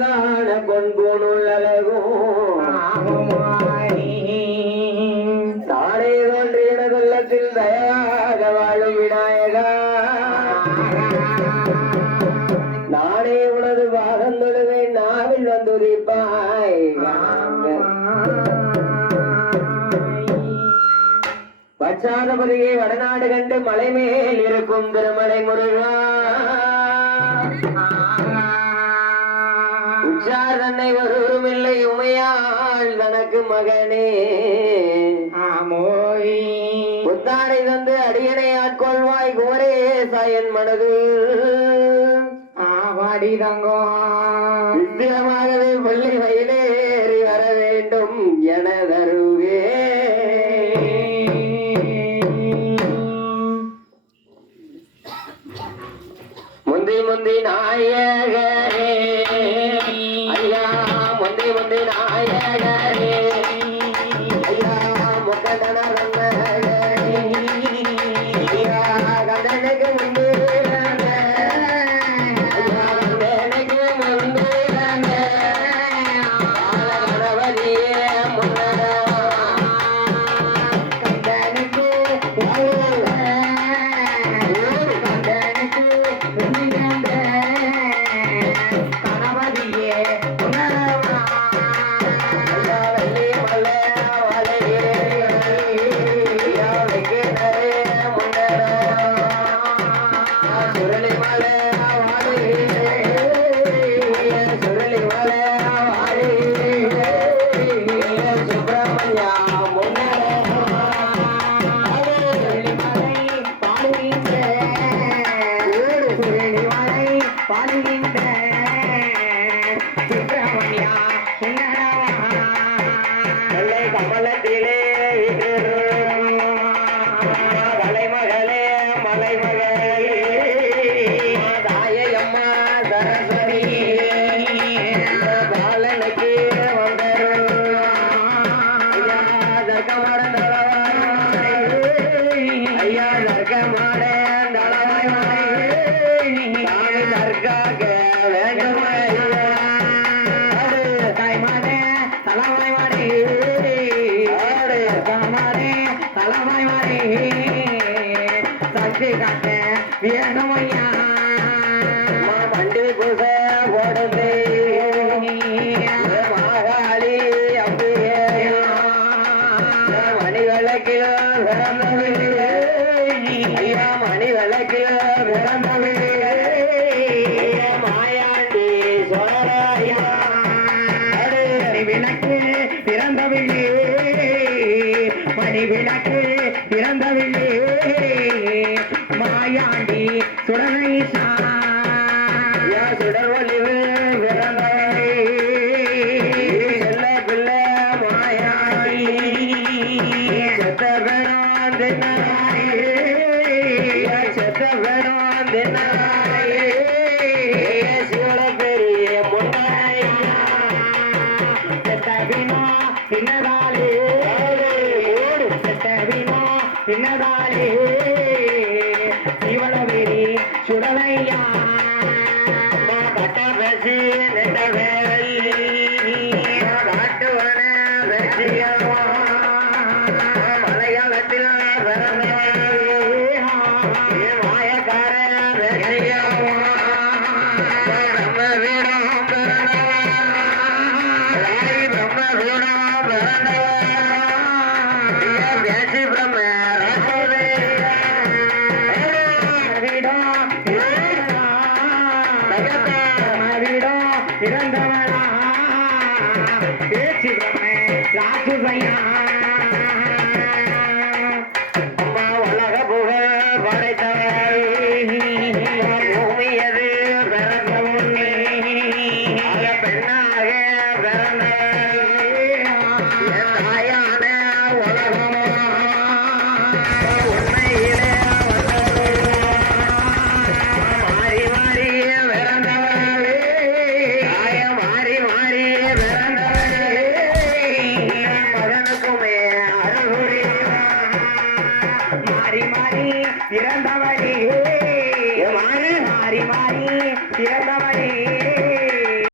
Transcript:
காண பொன்புணுள்ளகும் தானே தோன்றிய கொல்லத்தில் தயாக வாழும் விநாயகா. நானே உனது பாகம் தொழுகை நாவில் வந்துரிப்பாய். பச்சாதபதியை வடநாடு கண்டு மலை மேல் இருக்கும் திருமலை முருகா. உச்சார் தன்னை ஒருவரும் இல்லை உமையாள் தனக்கு மகனே. புத்தாடை தந்து அடியனை ஆட்கொள்வாய் கோரே சாயன் மனது. வாடி தங்கம் நிச்சயமாகவே பள்ளி வயலேறி வர வேண்டும் எனதருவே கண்டனுக்கு முன்பு பாடுகின்ற தலைவாய் மாறி சக்தி காட்ட வேணும் வண்டி அம்மா மண்டி போடுது மாகாளி அப்படியே. மணி விளக்கில பிறந்தவில்லை ஐயா மணி விளக்கில பிறந்தவில்லை மணி விளக்கு பிறந்தவில்லை மாயாண்டி சுடனை சா பிறந்தவனா பேச்சு பிரமே இறந்தவரே